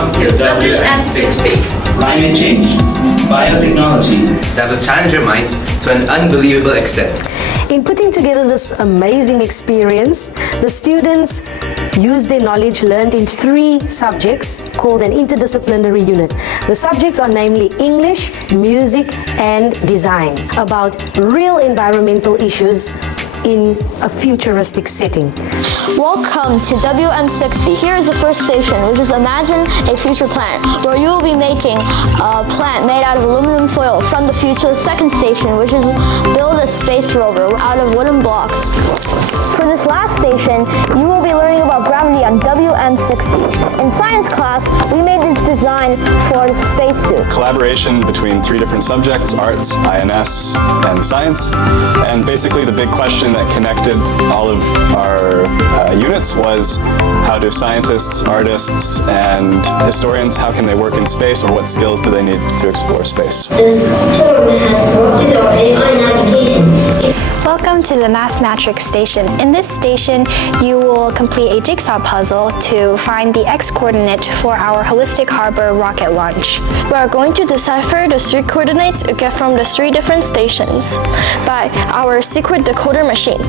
Welcome to WM60. Climate change, biotechnology That will challenge your minds to an unbelievable extent. In putting together this amazing experience, the students use their knowledge learned in 3 subjects called an interdisciplinary unit. The subjects are namely English, music, and design, about real environmental issues in a futuristic setting. Welcome to WM60. Here is the first station, which is Imagine a Future Planet, where you will be making a plant made out of aluminum foil from the future. The second station, which is Build a Space Rover out of wooden blocks. For this last station, you will be learning about gravity on WM60. In science class, we made this design for the spacesuit. Collaboration between 3 different subjects, arts, INS, and science. And basically the big question that connected all of our units was, how do scientists, artists, and historians, how can they work in space, or what skills do they need to explore space? The tour has promoted our AI navigation. Welcome to the Mathematrics Station. In this station, you will complete a jigsaw puzzle to find the x-coordinate for our Holistic Harbor rocket launch. We are going to decipher the 3 coordinates you get from the 3 different stations by our secret decoder machine.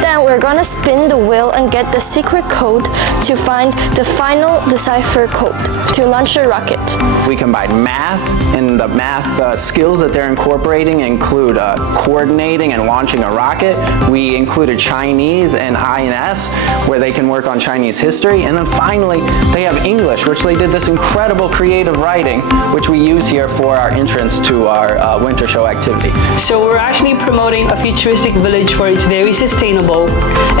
Then we're gonna spin the wheel and get the secret code to find the final decipher code to launch the rocket. We combine math, and the math skills that they're incorporating include coordinating and launching a rocket. We included Chinese and INS, where they can work on Chinese history. And then finally, they have English, which they did this incredible creative writing, which we use here for our entrance to our winter show activity. So we're actually promoting a futuristic village where it's very sustainable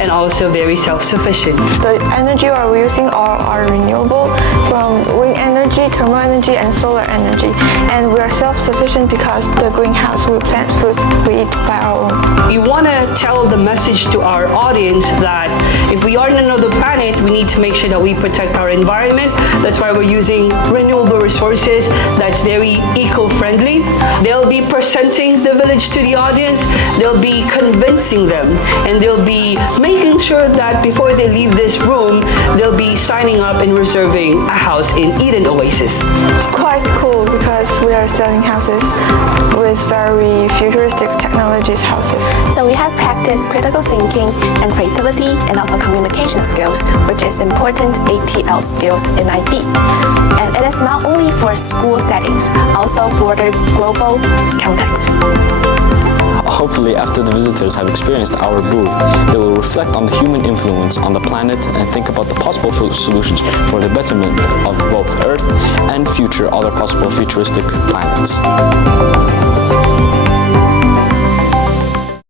and also very self-sufficient. The energy we're using are renewable, from wind energy, thermal energy, and solar energy. And we are self-sufficient because the greenhouse we plant fruits we eat by our own. We want to tell the message to our audience that if we are in another planet, we need to make sure that we protect our environment. That's why we're using renewable resources that's very eco-friendly. They'll be presenting the village to the audience, they'll be convincing them, and they'll be making sure that before they leave this room, they'll be signing up and reserving a house in Eden Oasis. It's quite cool because we are selling houses with very futuristic technologies houses. So we have practiced critical thinking and creativity and also communication skills, which is important ATL skills in IB. And it is not only for school settings, also for the global context. Hopefully, after the visitors have experienced our booth, they will reflect on the human influence on the planet and think about the possible solutions for the betterment of both Earth and future other possible futuristic planets.